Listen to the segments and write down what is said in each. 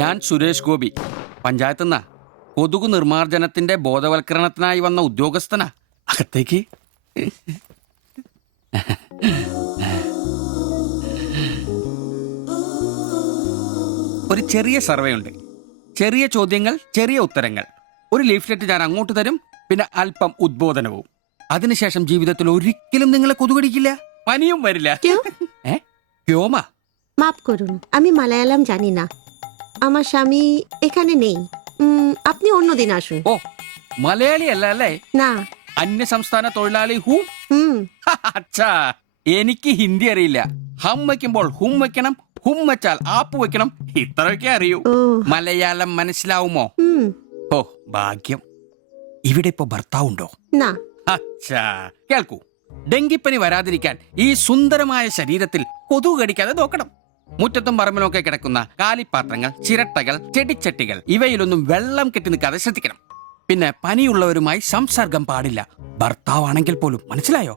ഞാൻ സുരേഷ് ഗോപി, പഞ്ചായത്ത് നിന്നാ. കൊതുകു നിർമ്മാർജ്ജനത്തിന്റെ ബോധവൽക്കരണത്തിനായി വന്ന ഉദ്യോഗസ്ഥനാ. അകത്തേക്ക്. ഒരു ചെറിയ സർവേ ഉണ്ട്. ചെറിയ ചോദ്യങ്ങൾ, ചെറിയ ഉത്തരങ്ങൾ. ഒരു ലീഫ്ലെറ്റ് ഞാൻ അങ്ങോട്ട് തരും, പിന്നെ അല്പം ഉദ്ബോധനവും. അതിനുശേഷം ജീവിതത്തിൽ ഒരിക്കലും നിങ്ങളെ കൊതുകടിക്കില്ല, പനിയും വരില്ല. ക്യോമാ? মাফ করুন, আমি মালায়ালাম জানি না। আমার স্বামী এখানে নেই। আপনি অন্যদিন আসুন। ഓ, മലയാളി അല്ല അല്ലേ? না। അന്യ സംസ്ഥാന തൊഴിലാളി ഹൂം? হুম। അച്ഛാ, എനിക്ക് ഹിന്ദി അറിയില്ല. ഹം വയ്ക്കുമ്പോൾ ഹും വെക്കണം, ഹും വെച്ചാൽ ആപ്പ് വെക്കണം, ഇത്രയൊക്കെ അറിയൂ. ഓ. മലയാളം മനസ്സിലാവുമോ? ഓ, ഭാഗ്യം. ഇവിടെ ഇപ്പൊ ഭർത്താവുണ്ടോ? না। അച്ഛാ, കേൾക്കൂ. ഡെങ്കിപ്പനി വരാതിരിക്കാൻ ഈ സുന്ദരമായ ശരീരത്തിൽ കൊതുക് കടിക്കാതെ നോക്കണം. മുറ്റത്തും പറമ്പിലൊക്കെ കിടക്കുന്ന കാലിപ്പാത്രങ്ങൾ, ചിരട്ടകൾ, ചെടിച്ചട്ടികൾ ഇവയിലൊന്നും വെള്ളം കെട്ടി നിൽക്കാതെ ശ്രദ്ധിക്കണം. പിന്നെ പനിയുള്ളവരുമായി സംസർഗം പാടില്ല, ഭർത്താവാണെങ്കിൽ പോലും. മനസ്സിലായോ?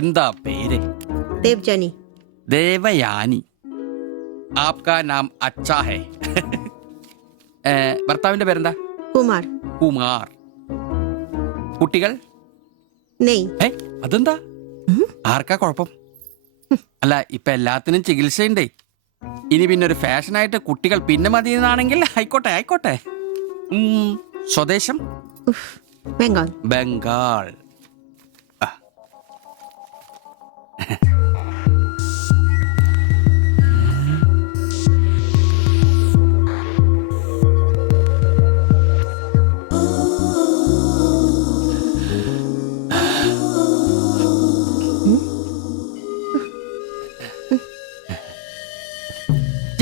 എന്താ പേര്? ദേവ്ജാനി. ദേവയാനി. ആപ്കാ നാം അച്ഛാ ഹേ. ഭർത്താവിന്റെ പേരെന്താ? കുമാർ. കുമാർ. കുട്ടികൾ? നെയ്. അതെന്താ? ആർക്കാ കുഴപ്പം? അല്ല, ഇപ്പൊ എല്ലാത്തിനും ചികിത്സയുണ്ടേ. ഇനി പിന്നെ ഒരു ഫാഷനായിട്ട് കുട്ടികൾ പിന്നെ മതിയെന്നാണെങ്കിൽ ആയിക്കോട്ടെ ആയിക്കോട്ടെ. സ്വദേശം? ബംഗാൾ. ബംഗാൾ.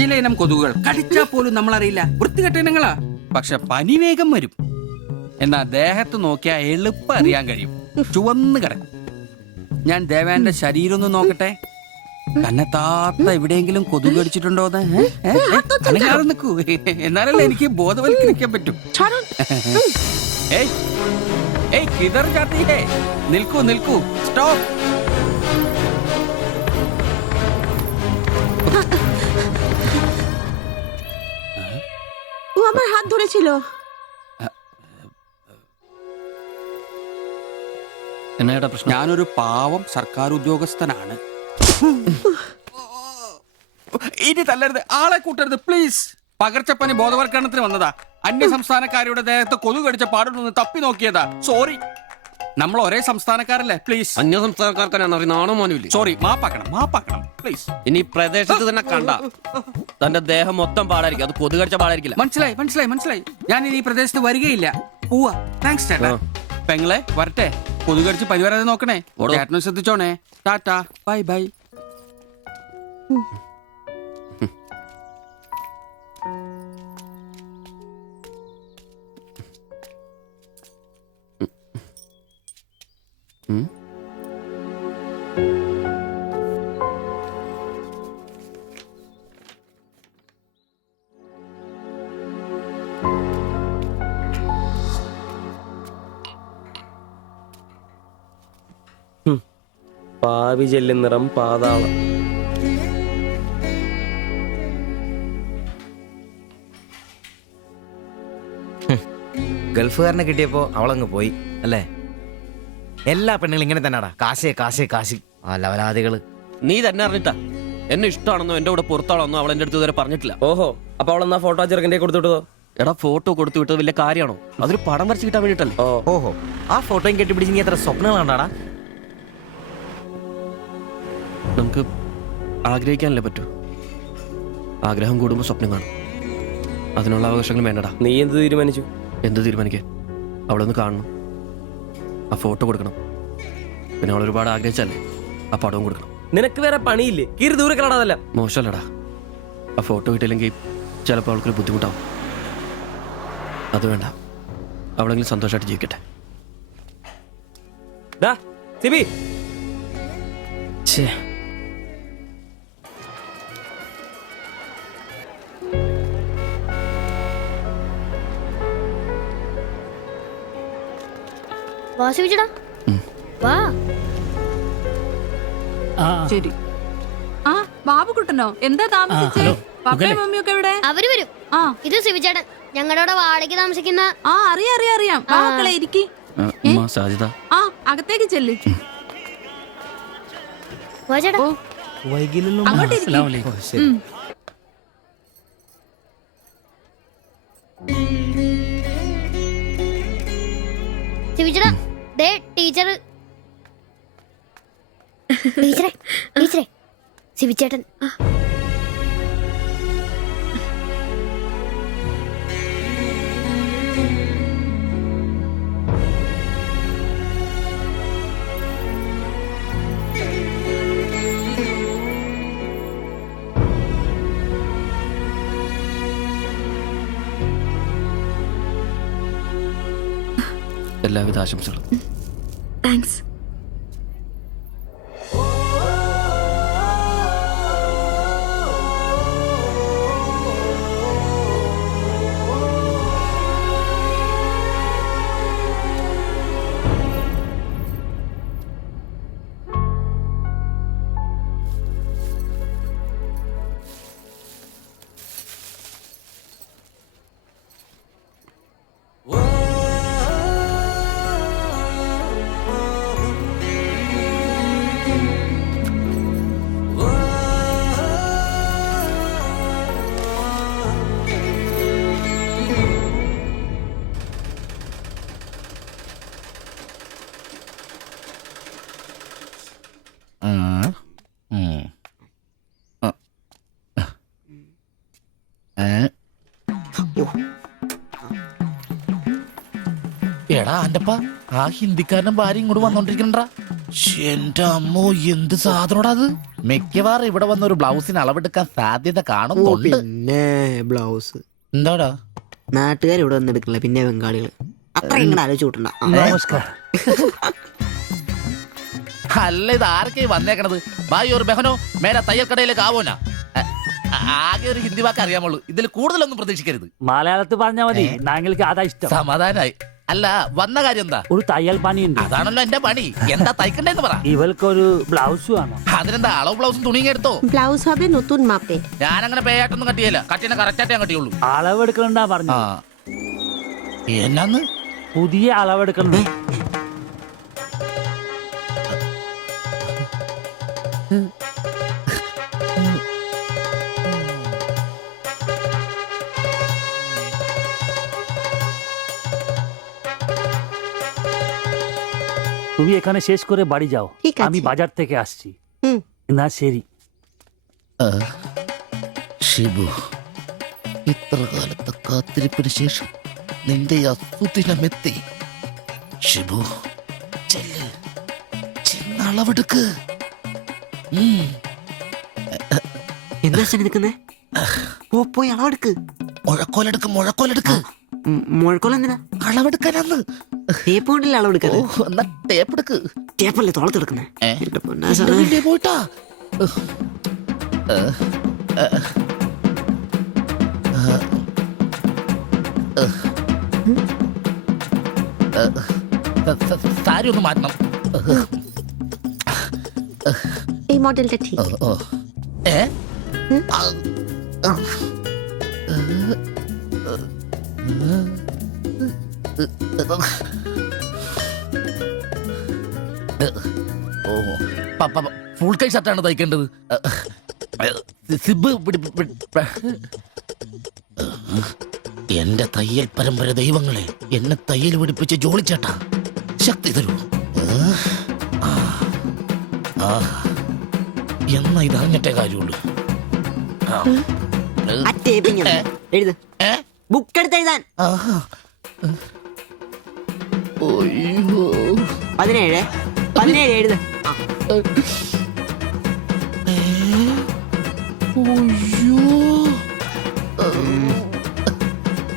ചില ഇനം കൊതുകുകൾ കടിച്ചാൽ പോലും നമ്മൾ അറിയില്ല, വൃത്തികെട്ട ഇനങ്ങളാ. പക്ഷെ പനി വേഗം വരും. എന്നാ ദേഹത്ത് നോക്കിയാൽ എളുപ്പം അറിയാൻ കഴിയും, ചുവന്ന് കിടക്കും. ഞാൻ ദേവാന്റെ ശരീരം ഒന്ന് നോക്കട്ടെ. കന്നെത്താത്ത എവിടെയെങ്കിലും കൊതുക് കടിച്ചിട്ടുണ്ടോന്ന്? അനങ്ങാതെ നിൽക്കൂ, എന്നാലല്ലേ എനിക്ക് ബോധവൽക്കരിക്കാൻ പറ്റും. കിതർ ജാത്തി ഹേ. നിൽക്കൂ നിൽക്കൂ, സ്റ്റോപ്പ്. ও আমার হাত ধরেছিল। എന്നാ പ്രശ്നം? ഞാനൊരു പാവം സർക്കാർ ഉദ്യോഗസ്ഥനാണ്. ഇനി തല്ലരുത്, ആളെ കൂട്ടരുത് പ്ലീസ്. പകർച്ചപ്പനി ബോധവൽക്കരണത്തിന് വന്നതാ. അന്യ സംസ്ഥാനക്കാരുടെ ദേഹത്ത് കൊതുക് കടിച്ച പാടുണ്ടെന്ന് തപ്പി നോക്കിയതാ. സോറി, നമ്മൾ ഒരേ സംസ്ഥാനക്കാരല്ലേ, പ്ലീസ്. അന്യ സംസ്ഥാനക്കാർക്കാണ് നാണോ മാനുമില്ല. സോറി, മാപ്പാക്കണം പ്ലീസ്. ഇനി പ്രദേശത്ത് തന്നെ കണ്ട തന്റെ ദേഹം മൊത്തം പാടായിരിക്കും, അത് കൊതുക് കടിച്ച പാടായിരിക്കില്ല. മനസ്സിലായി. ഞാൻ ഇനി ഈ പ്രദേശത്ത് വരികയില്ല. പോവാ. താങ്ക്സ് ചേട്ടാ. പെങ്ങളെ വരട്ടെ. കൊതുക് കടിച്ച് പനി വരാതെ നോക്കണേ. ചേട്ടനും ശ്രദ്ധിച്ചോണേ. Tata, bye bye. പാവി ജെല്ലിൻ നിറം പാതാളം. ഗൾഫുകാരനെ കിട്ടിയപ്പോ അവളങ്ങ് പോയി അല്ലേ? എല്ലാ പെണ്ണുങ്ങളും ഇങ്ങനെ തന്നെയാടാ, കാശ് ആ ലവലാദികള്. നീ തന്നെ അറിഞ്ഞിട്ടാ എന്നെ ഇഷ്ടമാണെന്നോ എന്റെ കൂടെ പുറത്താണെന്നോ അവൾ എന്റെ അടുത്ത് ഇതുവരെ പറഞ്ഞിട്ടില്ല. ഓഹോ, അപ്പൊ അവളെന്നാ ഫോട്ടോ ചെറുക്കൻ്റെ കൊടുത്തുവിട്ടതോ? എടാ, ഫോട്ടോ കൊടുത്തു വിട്ടത് വലിയ കാര്യമാണോ? അതൊരു പടം വരച്ച് കിട്ടാൻ വേണ്ടിട്ടല്ലേ. ഓഹോ, ആ ഫോട്ടോയും കെട്ടിപ്പിടിച്ച് നീ എത്ര സ്വപ്നങ്ങൾ കണ്ടാടാ? നമുക്ക് ആഗ്രഹിക്കാനല്ലേ പറ്റൂ. ആഗ്രഹം കൂടുമ്പോൾ സ്വപ്നം കാണും. അതിനുള്ള അവകാശങ്ങൾ വേണ്ടടാ. നീ എന്ത് തീരുമാനിച്ചു? എന്ത് തീരുമാനിക്കാൻ? അവളൊന്ന് കാണണം, ആ ഫോട്ടോ കൊടുക്കണം, പിന്നെ അവൾ ഒരുപാട് ആഗ്രഹിച്ചല്ലേ ആ പടവും കൊടുക്കണം. നിനക്ക് വേറെ പണിയില്ലേ? കീറി ദൂരെ കളടാതല്ല. മോശമല്ലടാ, ആ ഫോട്ടോ കിട്ടിയില്ലെങ്കിൽ ചിലപ്പോൾ അവൾക്കൊരു ബുദ്ധിമുട്ടാവും. അത് വേണ്ട, അവളെങ്കിലും സന്തോഷമായിട്ട് ജീവിക്കട്ടെ. സിബി, വാ. ശരി. ആ ബാബുക്കുട്ടനോ, എന്താ താമസിച്ചേ? പപ്പയും മമ്മിയൊക്കെ എവിടെ? അവര് വരും. ആ ഇത് സിവിചേട്ടൻ, ഞങ്ങളുടെ വാടകയ്ക്ക് താമസിക്കുന്ന. ആ അറിയാം. മക്കളെ ഇരിക്കി. സാധ്യത ആ അകത്തേക്ക് ചെല്ലി. വാ ചേട്ടാ. ഓ അങ്ങോട്ട് ഇരിക്ക്. ഉം. സിവിചേട്ടാ, ദേ ടീച്ചറ്. ടീച്ചറെ സിവിചേട്ടൻ. എല്ലാവിധ ആശംസകളും. താങ്ക്സ്. എടാ അന്റപ്പ, ആ ഹിന്ദിക്കാരനും ഭാര്യ ഇങ്ങോട്ട് വന്നോണ്ടിരിക്കണ്ടാ. എന്റെ അമ്മോ, എന്ത് സാധനോടാ അത്. മിക്കവാറും ഇവിടെ വന്ന ഒരു ബ്ലൗസിന് അളവെടുക്കാൻ സാധ്യത കാണുന്നുണ്ട്. പിന്നെ ബ്ലൗസ് എന്താടാ നാട്ടുകാർ ഇവിടെ വന്ന് എടുക്കണില്ല, പിന്നെ ബംഗാളികള്. അത്ര ഇങ്ങനെ ആലോചിച്ച് കൂട്ടണ്ട. നമസ്കാരം. അല്ല, ഇത് ആരൊക്കെ വന്നേക്കണത്? ഭായി ഒരു ബഹനോ മേലെ തയ്യൽ കടയിലേക്ക് ആവോനാ. ആകെ ഒരു ഹിന്ദി വാക്ക് അറിയാമുള്ളൂ, ഇതിൽ കൂടുതലൊന്നും പ്രതീക്ഷിക്കരുത്. മലയാളത്തിൽ പറഞ്ഞാൽ മതി, ഞങ്ങൾക്ക് അതാ ഇഷ്ടം. സമാധാനായി. അല്ല, വന്ന കാര്യം എന്താ? ഒരു തയ്യൽ പണിയുണ്ട്. അതാണല്ലോ എന്റെ പണി. എന്താ തയ്ക്കണ്ടേന്ന് പറ. ഇവൾക്കൊരു ബ്ലൗസ് വേണം. അതിനെന്താ അളവ് ബ്ലൗസും തുണിയും എടുത്തോ? ব্লাউজ হবে নতুন মাপে। ഞാനങ്ങനെ പേയായിട്ടൊന്നും കട്ടിയല്ല, കട്ടിനെ കറക്റ്റായിട്ട് ഞാൻ കട്ടിയുള്ളൂ. അളവെടുക്കണ്ടാ പറഞ്ഞു. എന്നാന്ന്? പുതിയ അളവെടുക്കണ്ടേ? তুমি এখানে শেষ করে বাড়ি যাও, ঠিক আছে। আমি বাজার থেকে আসছি। হুম। না ശരി. ഷിബു, ഇത്ര കാലത്തെ കാത്തിരിപ്പിന് ശേഷം നിന്റെ അസുദിനമെത്തി. ഷിബു, ചെല്ല്, ചെന്ന് അളവെടുക്ക്. എന്താ നിൽക്കുന്നേ? പോയി അളവെടുക്ക്. മുഴക്കോലെടുക്ക്. മുഴക്കോല എന്തിനാ? അളവെടുക്കാനാന്ന്. ടേപ്പ് കൊണ്ടല്ലേ അളവെടുക്കാൻ? എന്നാ ടേപ്പ് എടുക്ക്. ടേപ്പല്ലേ തോളത്തെടുക്കുന്നേ? പോയിട്ടാ. സാരി ഒന്ന് മാറ്റണം. এই মডেলটা ঠিক। ഫുൾ കൈ ഷർട്ടാണ് തയ്ക്കേണ്ടത്. സിബ് എന്റെ തയ്യൽ പരമ്പര ദൈവങ്ങളെ, എന്നെ തയ്യൽ പിടിപ്പിച്ച് ജോളിച്ചേട്ടാ, ശക്തി തരൂ. എന്നാ ഇത് അറിഞ്ഞിട്ടേ കാര്യമുള്ളൂ. എഴുത്, ബുക്ക് എടുത്ത് എഴുതാൻ. 17 എഴുത്.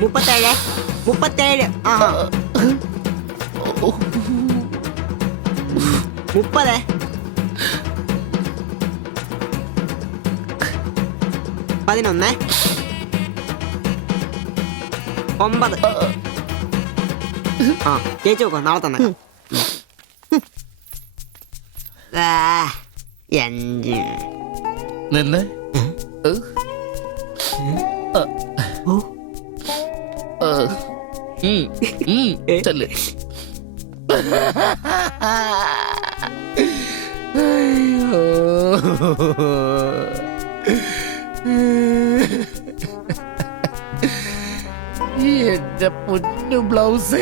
37. 30. 11. 9. ചേച്ചി നോക്കോ, നാളെ തന്നെ. 5 നിന്ന് ഓ ചെല്ല്. എന്റെ പൊന്നു ബ്ലൗസ്